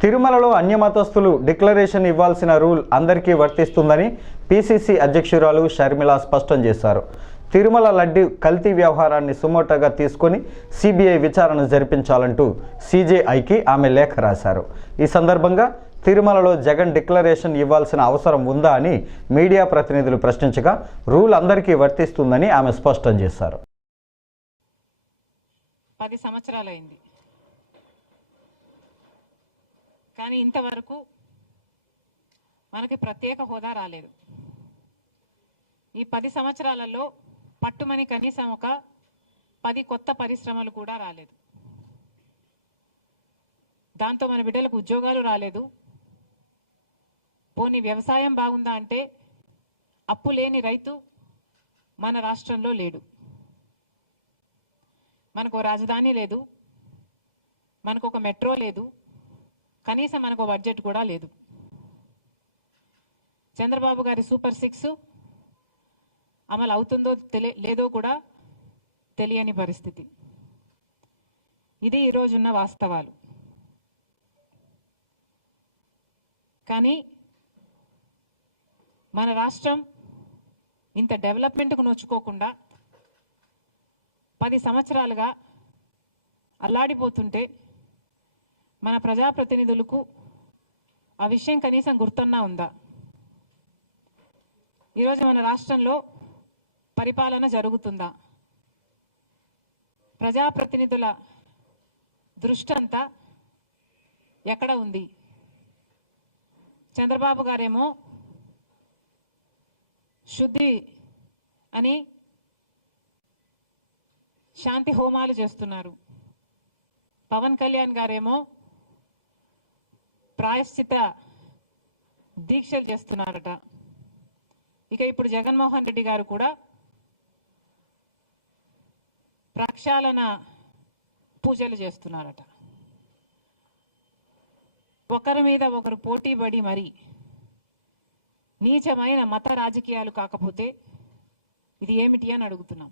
తిరుమలలో అన్యమతస్థులు డిక్లరేషన్ ఇవ్వాల్సిన రూల్ అందరికీ వర్తిస్తుందని పిసిసి అధ్యక్షురాలు షర్మిల స్పష్టం చేశారు. తిరుమల లడ్డు కల్తీ వ్యవహారాన్ని సుమోటగా తీసుకొని సిబిఐ విచారణ జరిపించాలంటూ సిజేఐకి ఆమె లేఖ రాశారు. ఈ సందర్భంగా తిరుమలలో జగన్ డిక్లరేషన్ ఇవ్వాల్సిన అవసరం ఉందా అని మీడియా ప్రతినిధులు ప్రశ్నించగా రూల్ అందరికీ వర్తిస్తుందని ఆమె స్పష్టం చేశారు. పది సంవత్సరాలైంది. కానీ ఇంతవరకు మనకి ప్రత్యేక హోదా రాలేదు. ఈ పది సంవత్సరాలలో పట్టుమని కనీసం ఒక పది కొత్త పరిశ్రమలు కూడా రాలేదు. దాంతో మన బిడ్డలకు ఉద్యోగాలు రాలేదు. పోనీ వ్యవసాయం బాగుందా అంటే అప్పు లేని రైతు మన రాష్ట్రంలో లేడు. మనకు రాజధాని లేదు. మనకు ఒక మెట్రో లేదు. కనీసం మనకు బడ్జెట్ కూడా లేదు. చంద్రబాబు గారి సూపర్ సిక్స్ అమలు అవుతుందో తెలియ లేదో కూడా తెలియని పరిస్థితి. ఇది ఈరోజున్న వాస్తవాలు. కానీ మన రాష్ట్రం ఇంత డెవలప్మెంట్కు నోచుకోకుండా పది సంవత్సరాలుగా అల్లాడిపోతుంటే మన ప్రజాప్రతినిధులకు ఆ విషయం కనీసం గుర్తన్నా ఉందా? ఈరోజు మన రాష్ట్రంలో పరిపాలన జరుగుతుందా? ప్రజాప్రతినిధుల దృష్టి అంతా ఎక్కడ ఉంది? చంద్రబాబు గారేమో శుద్ధి అని శాంతి హోమాలు చేస్తున్నారు. పవన్ కళ్యాణ్ గారేమో ప్రాయశ్చిత దీక్షలు చేస్తున్నారట. ఇక ఇప్పుడు జగన్మోహన్ రెడ్డి గారు కూడా ప్రక్షాళన పూజలు చేస్తున్నారట. ఒకరి మీద ఒకరు పోటీ పడి మరి నీచమైన మత రాజకీయాలు కాకపోతే ఇది ఏమిటి అని అడుగుతున్నాం.